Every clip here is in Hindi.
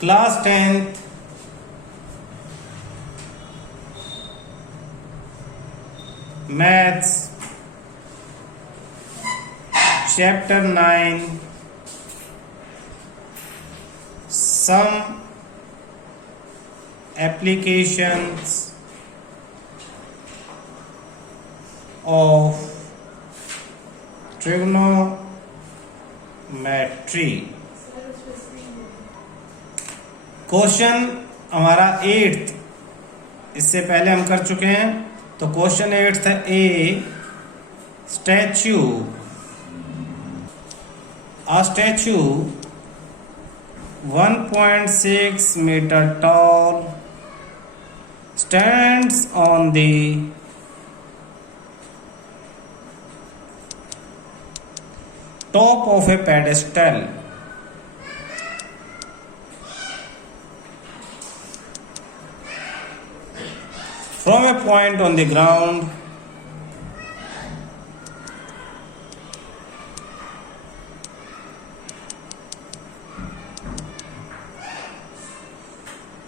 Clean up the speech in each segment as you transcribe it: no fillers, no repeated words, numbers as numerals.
Class 10th maths chapter 9 some applications of trigonometry. Question हमारा 8th, इससे पहले हम कर चुके हैं। तो क्वेश्चन 8th है ए statue. A statue 1.6 meter tall stands on the top of a pedestal. From a point on the ground,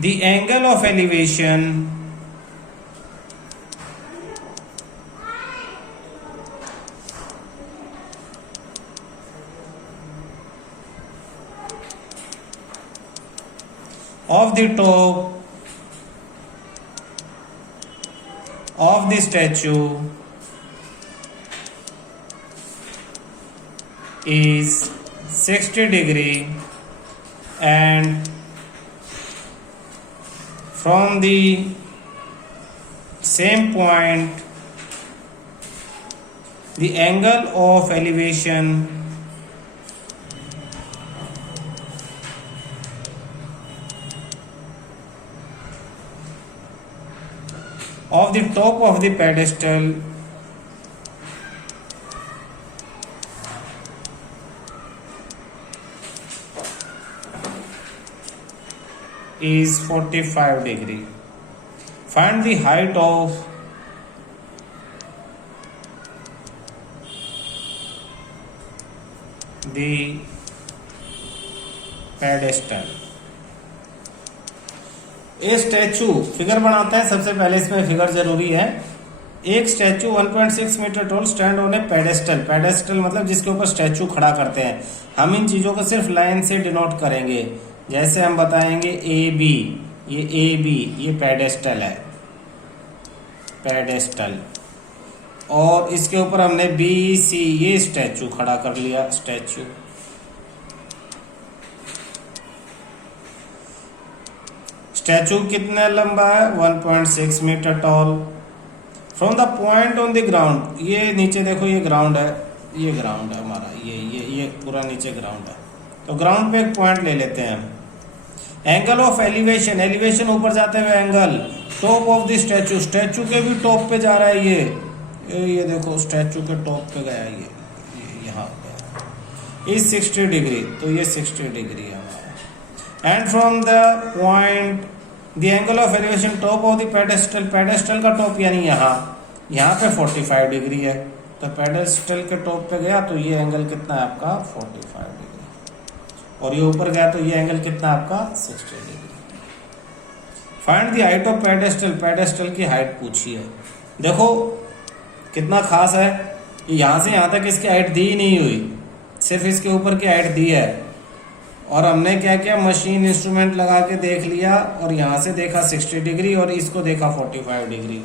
the angle of elevation of the top of the statue is 60 degree, and from the same point the angle of elevation of the top of the pedestal is 45 degree. Find the height of the pedestal. A statue figure बनाता है। सबसे पहले इसमें फिगर जरूरी है। एक statue 1.6 metre tall stand on a pedestal. Pedestal मतलब जिसके ऊपर स्टैचू खड़ा करते हैं। हम इन चीजों को सिर्फ लाइन से डिनोट करेंगे। जैसे हम बताएंगे ए बी, ये पेडेस्टल है, पेडेस्टल। और इसके ऊपर हमने बी सी ये स्टैचू खड़ा कर लिया, स्टैचू। स्टैचू कितना लंबा है? 1.6 metre tall. From the point on the ground, ये नीचे देखो, ये ग्राउंड है, ये ग्राउंड है हमारा, ये पूरा नीचे ग्राउंड है। तो ग्राउंड पे एक पॉइंट ले लेते हैं। एंगल ऑफ एलिवेशन, एलिवेशन ऊपर जाते हुए angle. Top of the statue, statue के भी टॉप पे जा रहा है। ये देखो स्टैचू के टॉप पे गया, ये यहाँ पे इज 60 डिग्री। तो ये 60 डिग्री है हमारा। And from the point the angle of elevation top of the pedestal, pedestal का टॉप यानी यहाँ पे 45 डिग्री है। तो पेडेस्टल के टॉप पे गया तो ये एंगल कितना है आपका? 45 डिग्री। और ये ऊपर गया तो ये एंगल कितना आपका? 60 degree. Find the height of pedestal, pedestal की हाइट पूछी है। देखो कितना खास है, यहां से यहां तक इसकी हाइट दी ही नहीं हुई, सिर्फ इसके ऊपर की हाइट दी है। और हमने क्या किया, मशीन इंस्ट्रूमेंट लगा के देख लिया, और यहां से देखा 60 डिग्री और इसको देखा 45 डिग्री।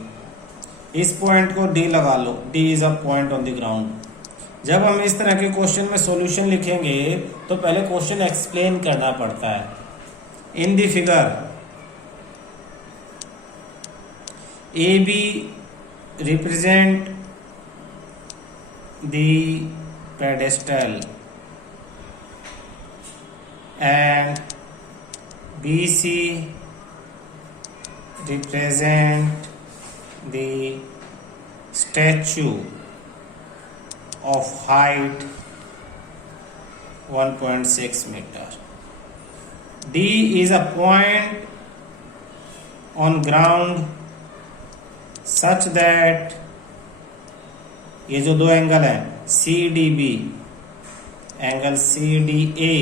इस पॉइंट को डी लगा लो, D is a point on the ground. जब हम इस तरह के क्वेश्चन में सॉल्यूशन लिखेंगे तो पहले क्वेश्चन एक्सप्लेन करना पड़ता है। In the figure A B represent the pedestal and BC represent the statue of height 1.6 meter. D is a point on ground such that ये जो दो एंगल है CDB, angle CDA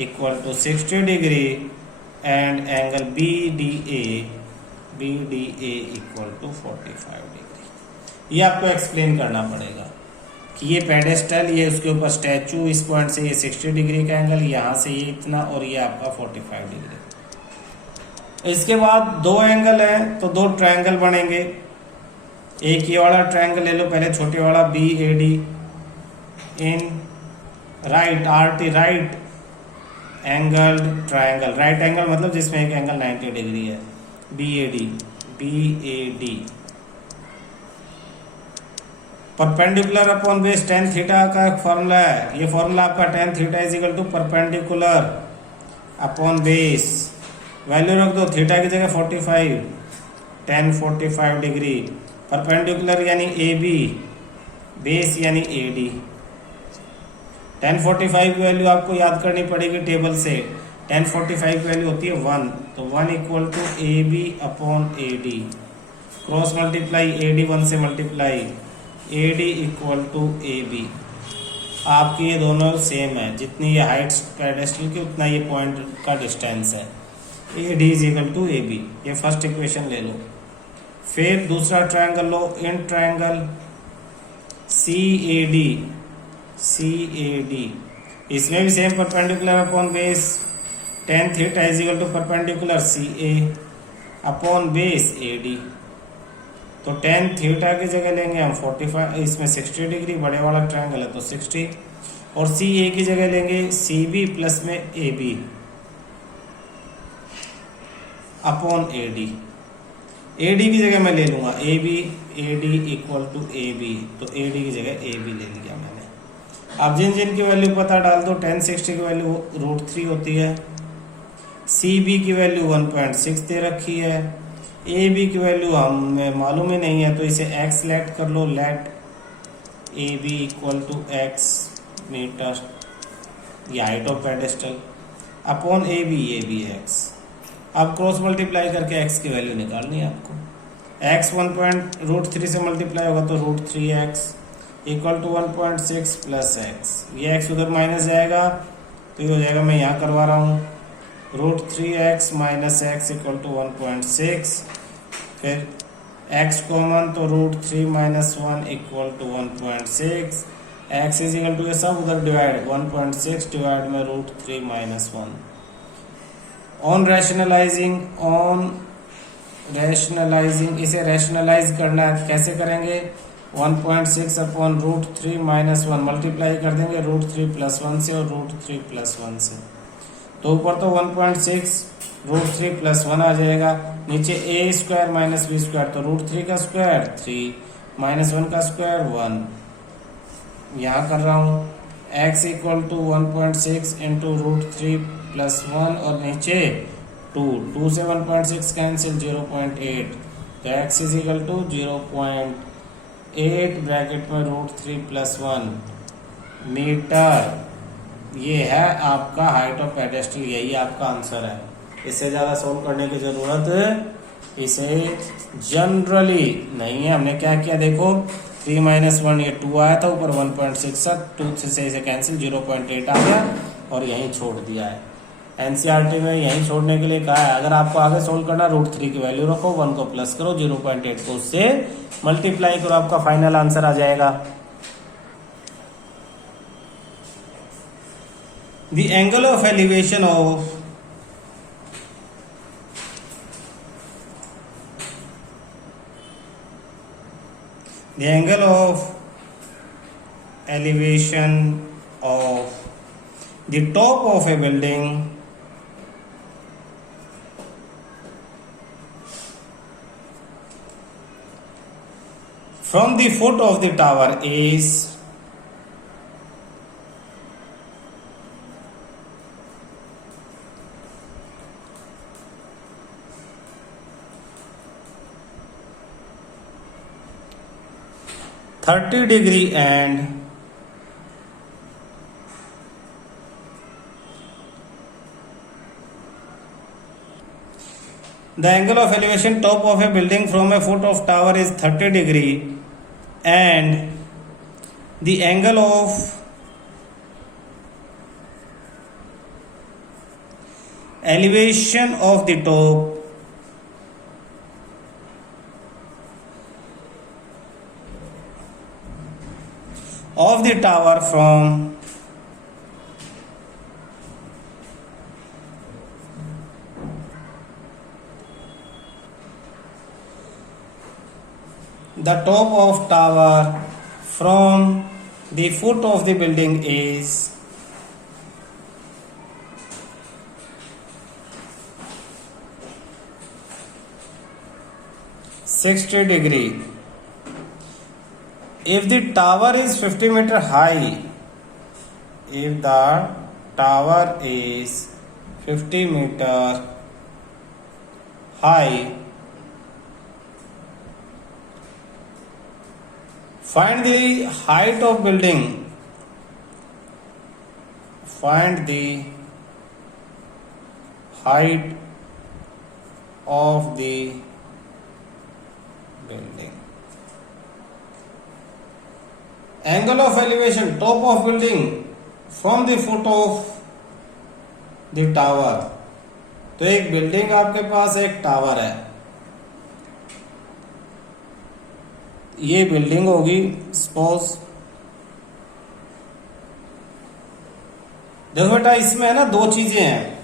equal to 60 degree and angle BDA equal to 45 degree. ये आपको एक्सप्लेन करना पड़ेगा कि ये पेडेस्टल, ये उसके ऊपर स्टैचू, इस पॉइंट से ये 60 डिग्री का एंगल, यहाँ से ये इतना, और ये आपका 45 डिग्री। इसके बाद दो एंगल है तो दो ट्रायंगल बनेंगे। एक ये वाला ट्रायंगल ले लो पहले, छोटे वाला BAD इन right RT, right angle triangle. Right angle मतलब जिसमें एक एंगल 90 डिग्री है। BAD perpendicular upon base tan theta का एक फॉर्मूला है। ये फॉर्मूला आपका tan theta is equal to perpendicular upon base, value रख दो थीटा की जगह 45, tan 45 डिग्री। परपेंडिकुलर यानी AB, बेस यानी AD। tan 45 की वैल्यू आपको याद करनी पड़ेगी टेबल से। tan 45 की वैल्यू होती है 1, तो 1 equal to AB upon AD, cross multiply AD 1 से multiply, AD equal to AB। आपकी ये दोनों सेम है, जितनी ये हाइट पेडेस्टल की उतना ये पॉइंट का डिस्टेंस है। AD is equal to AB, ये फर्स्ट इक्वेशन ले लो। फिर दूसरा ट्रायंगल लो, इन ट्रायंगल CAD, इसमें भी same perpendicular upon base, tan theta is equal to perpendicular CA upon base AD। तो tan थीटा की जगह लेंगे हम 45, इसमें 60 डिग्री, बड़े वाला ट्रायंगल है तो 60, और CA की जगह लेंगे CB प्लस में AB अपॉन AD। AD की जगह मैं ले लूंगा AD इक्वल टू AB, तो AD की जगह AB ले लिया मैंने। अब जिन जिन की वैल्यू पता डाल दो, tan 60 की वैल्यू √3 होती है, CB की वैल्यू 1.6 दे रखी है, AB की वैल्यू हमें मालूम ही नहीं है तो इसे x लेट कर लो, let AB equal to x metre, ये height of pedestal, upon AB x। अब क्रॉस मल्टीप्लाई करके x की वैल्यू निकालनी है आपको। x √3 से मल्टीप्लाई होगा तो √3x equal to 1.6 plus x, ये x उधर माइनस जाएगा तो ये हो जाएगा, मैं यहाँ करवा रहा हूँ, √3x minus x equal to 1.6, फिर x कॉमन तो √3 minus 1 equal to 1.6, x is equal to ये सब उधर डिवाइड, 1.6 डिवाइड में √3 माइनस 1। ऑन रैशनलाइजिंग, इसे रैशनलाइज करना है, कैसे करेंगे, 1.6 अपॉन √3 माइनस 1 मल्टीप्लाई कर देंगे √3 प्लस 1 से और √3 प्लस 1 से, तो ऊपर तो 1.6 √3 प्लस 1 आ जाएगा, नीचे a square minus b square, तो √3 का स्क्वायर 3 माइनस 1 का स्क्वायर 1। यहाँ कर रहा हूँ x equal to 1.6 into √3 plus 1 और नीचे 2 से 1.6 कैंसिल 0.8, तो x is equal to 0.8 bracket में √3 प्लस 1 मीटर। ये है आपका हाइट ऑफ पेडेस्टल, यही आपका आंसर है। इससे ज़्यादा सोल्व करने की ज़रूरत इसे जनरली नहीं है। हमने क्या किया देखो, 3 माइनस 1 ये 2 आया था, ऊपर 1.6 था, 2 से इसे कैंसिल 0.8 आ गया और यहीं छोड़ दिया है। एनसीईआरटी में यहीं छोड़ने के लिए कहा है। अगर आपको आगे सोल्व करना, √3 की वैल्यू रखो, 1 को प्लस करो, 0.8 को उससे मल्टीप्लाई करो, आपका फाइनल आंसर आ जाएगा। The angle of elevation of the angle of elevation of the top of a building from the foot of the tower is 30 degree and the angle of elevation top of a building from a foot of tower is 30 degree and the angle of elevation of the top of the tower from the top of tower from the foot of the building is 60 degree. If the tower is 50 meter high, if the tower is 50 meter high, find the height of building. Find the height of the building. Angle of elevation, top of building from the foot of the tower. तो एक बिल्डिंग आपके पास एक टावर है, ये बिल्डिंग होगी सपोज। देखो बेटा इसमें है ना दो चीजें हैं,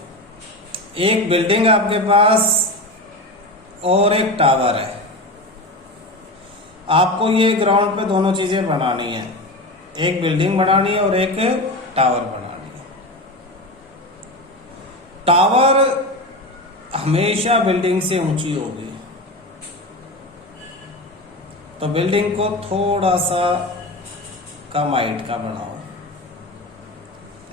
एक बिल्डिंग आपके पास और एक टावर है। आपको ये ग्राउंड पे दोनों चीजें बनानी है, एक बिल्डिंग बनानी है और एक टावर बनानी है। टावर हमेशा बिल्डिंग से ऊंची होगी, तो बिल्डिंग को थोड़ा सा कम हाइट का बनाओ।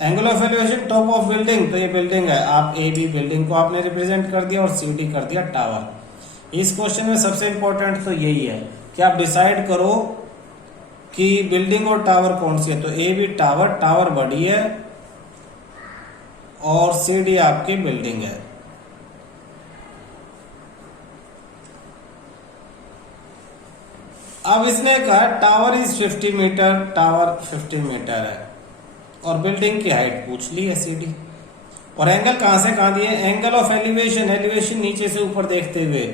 Angle of elevation top of building, तो ये बिल्डिंग है, आप ए बी बिल्डिंग को आपने रिप्रेजेंट कर दिया और सी डी कर दिया टावर। इस क्वेश्चन में सबसे इंपॉर्टेंट तो यही है कि आप डिसाइड करो कि बिल्डिंग और टावर कौन सी है। तो ए बी टावर, टावर बड़ी है और सी डी आपकी बिल्डिंग है। अब इसने कहा tower is 50 metre, tower 50 metre है और बिल्डिंग की हाइट पूछ ली है सीडी। और एंगल कहां से कहां दिए, एंगल ऑफ एलिवेशन, एलिवेशन नीचे से ऊपर देखते हुए,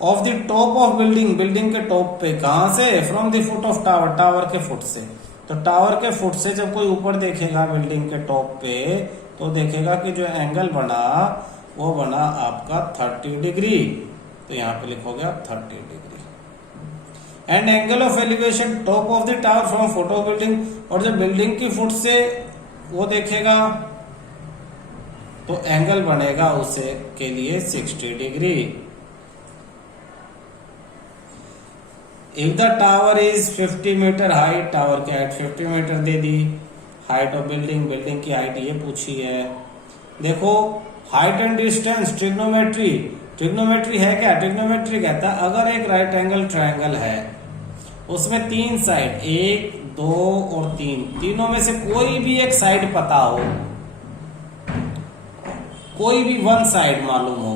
of the top of building, building के टॉप पे, कहां से, from the foot of tower, tower के फुट से। तो टावर के फुट से जब कोई ऊपर देखेगा बिल्डिंग के टॉप पे, तो देखेगा कि जो एंगल बना वो बना आपका 30 डिग्री। तो यहां पे लिखोगे आप 30 degree. And angle of elevation top of the tower from foot of building, और जब बिल्डिंग की फुट से वो देखेगा तो एंगल बनेगा उसे के लिए 60 degree. If the tower is 50 metre height, tower की हाइट 50 मीटर दे दी। हाइट ऑफ बिल्डिंग, बिल्डिंग की हाइट ये पूछी है। देखो height and distance, trigonometry, trigonometry है क्या, ट्रिग्नोमेट्री कहता है अगर एक राइट एंगल ट्रायंगल है, उसमें 3 साइड, 1 2 और 3, तीनों में से कोई भी एक साइड पता हो, कोई भी वन साइड मालूम हो,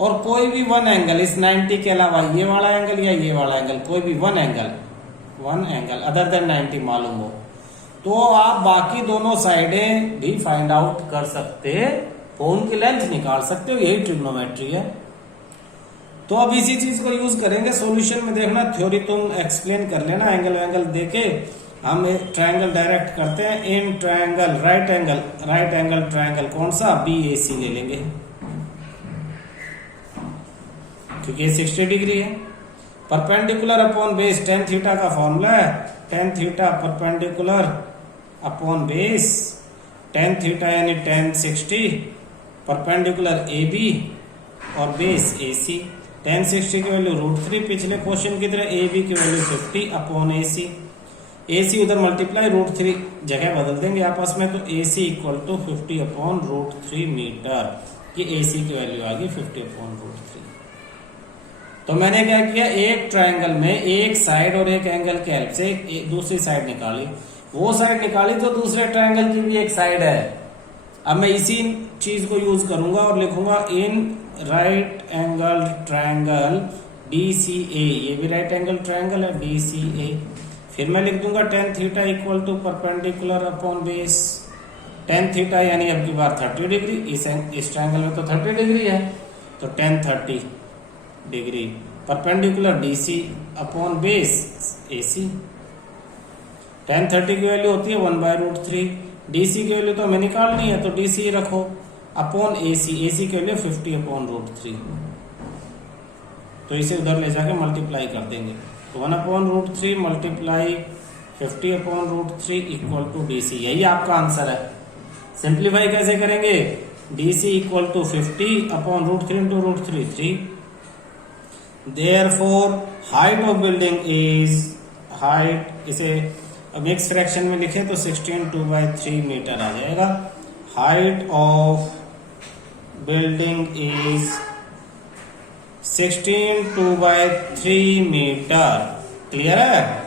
और कोई भी वन एंगल इस 90 के अलावा, ये वाला एंगल या ये वाला एंगल, कोई भी वन एंगल अदर देन 90 मालूम हो, तो आप बाकी दोनों साइडें भी फाइंड आउट कर सकते हो, उनकी लेंथ निकाल सकते हो। यही ट्रिग्नोमेट्री है। तो अब इसी चीज को यूज करेंगे सॉल्यूशन में। देखना थ्योरी तुम एक्सप्लेन कर लेना, एंगल देके हम ट्रायंगल डायरेक्ट करते हैं। In triangle right angle triangle कौन सा, BAC ले लेंगे क्योंकि ये 60 डिग्री है। Perpendicular upon base, tan theta का फॉर्मूला है, tan theta perpendicular upon base, tan theta यानी tan 60, परपेंडिकुलर AB और बेस AC। tan 60 की वैल्यू √3, पिछले क्वेश्चन की तरह AB की वैल्यू 50 अपॉन AC उधर मल्टीप्लाई √3 जगह बदल देंगे आपस में, तो AC equal to 50 upon √3 metre. ये AC की वैल्यू आ गई 50 अपॉन √3। तो मैंने क्या किया, एक ट्रायंगल में एक साइड और एक एंगल के हेल्प से दूसरी साइड निकाली, वो साइड निकाली तो दूसरे ट्रायंगल की भी एक साइड है। अब मैं इसी चीज को यूज करूंगा और लिखूंगा in right angle triangle DCA, ये भी राइट एंगल ट्रायंगल है DCA। फिर मैं लिख दूंगा tan theta equal to perpendicular upon base, tan theta यानी अब की बार 30 डिग्री, इस ट्रायंगल में तो 30 डिग्री है, तो ten 30 degree perpendicular DC upon base AC. Ten 30 की वैल्यू होती है 1/√3, डीसी की वैल्यू तो हमें निकालनी है तो डीसी रखो अपॉन एसी, एसी की वैल्यू 50/√3, तो इसे उधर ले जाके मल्टीप्लाई कर देंगे, तो 1/√3 मल्टीप्लाई 50/√3 इक्वल टू डीसी, यही आपका आंसर है। सिंप्लीफाई कैसे करेंगे, DC equal to 50/√3 into √3 3, therefore height of building is, height इसे मिक्स फ्रैक्शन में लिखे तो 16/2/3 मीटर आ जाएगा। Height of building is 16/2/3 metre, clear है।